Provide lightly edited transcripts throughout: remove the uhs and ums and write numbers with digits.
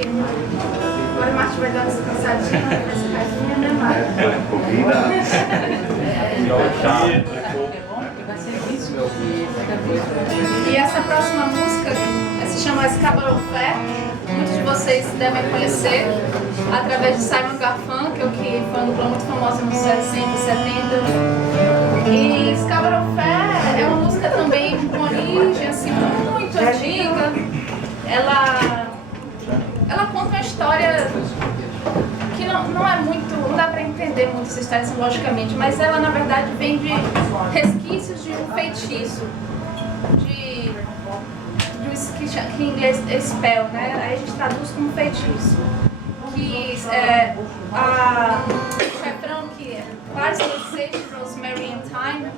Agora o Márcio vai dar uma descansadinha, vai ver se faz minha memória. E essa próxima música se chama Escabarofé. Muitos de vocês devem conhecer através de Simon Garfunkel, que foi um dupla muito famosa nos 60 e 70. E Escabarofé é uma música também com origem assim, muito antiga. Ela conta uma história que não é muito, não dá para entender muito essa história assim, logicamente, mas ela na verdade vem de resquícios de um feitiço, que em inglês é spell, né? Aí a gente traduz como feitiço. Que a refrão que é Parsley, Sage, Rosemary and Thyme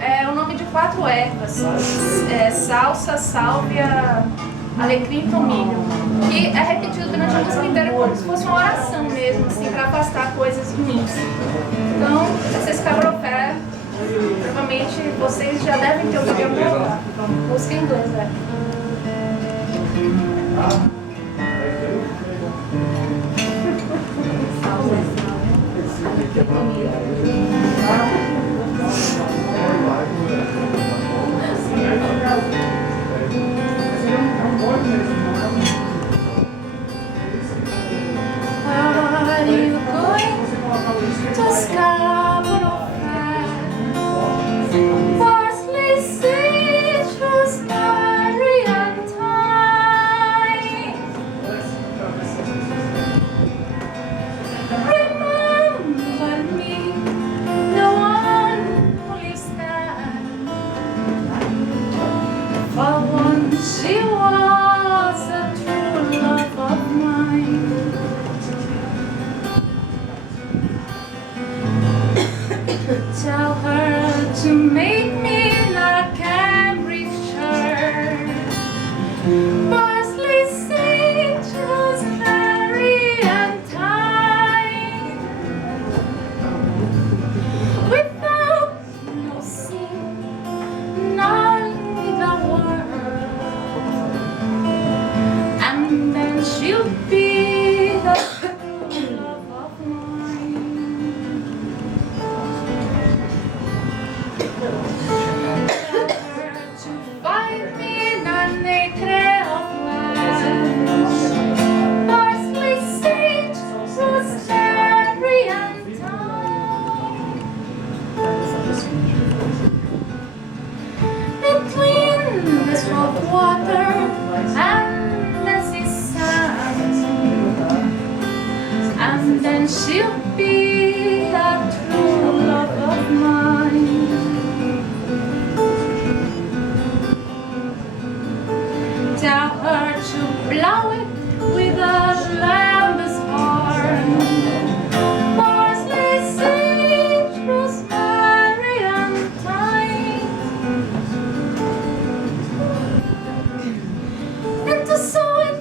é o nome de 4 ervas: salsa, sálvia, alecrim e tomilho, que é repetido durante a música inteira como se fosse uma oração mesmo, assim, para afastar coisas ruins. Então, essa Escabarofé, provavelmente vocês já devem ter ouvido alguma coisa. Música em inglês, né? Are you going to Scarborough Fair? Parsley, sage, rosemary and thyme. Remember me, the one who lives there. For once she was a true love of mine. Tell her to make me like Cambridgeshire. Parsley, sage, rosemary and thyme. Without no sin, none without word. And then she'll be the true love of mine. To find me in an acre of land. Parsley, sage, rosemary and thyme. Between the salt water and the sea sand. And then she'll be a true love of mine. Tell her to blow it with a lamb's horn. Parsley, sage, rosemary and thyme. And to sew it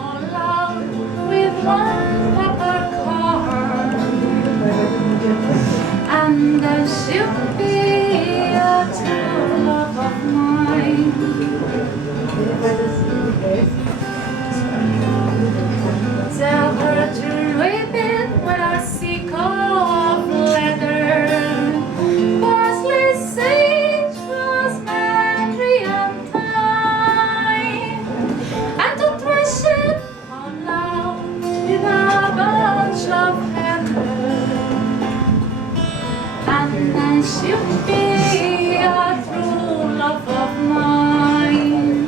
all out with one peppercorn. And then she'll be a true love of mine. Tell her to whip it with a sickle of leather. Parsley, sage, rosemary and thyme. And to thresh it all out with a bunch of heather. And then she'll be a true love of mine.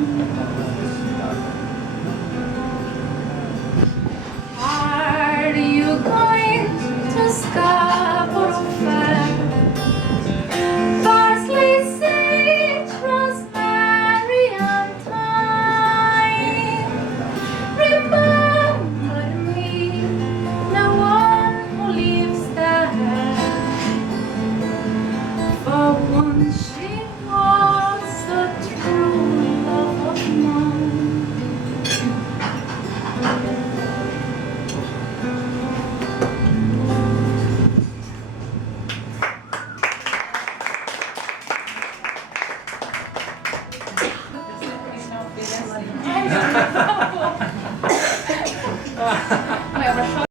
Are you going to Scarborough Fair? Parsley, sage, rosemary and thyme. Remember me, the one who lives there. For once she was a true love of mine. Não é pra chorar.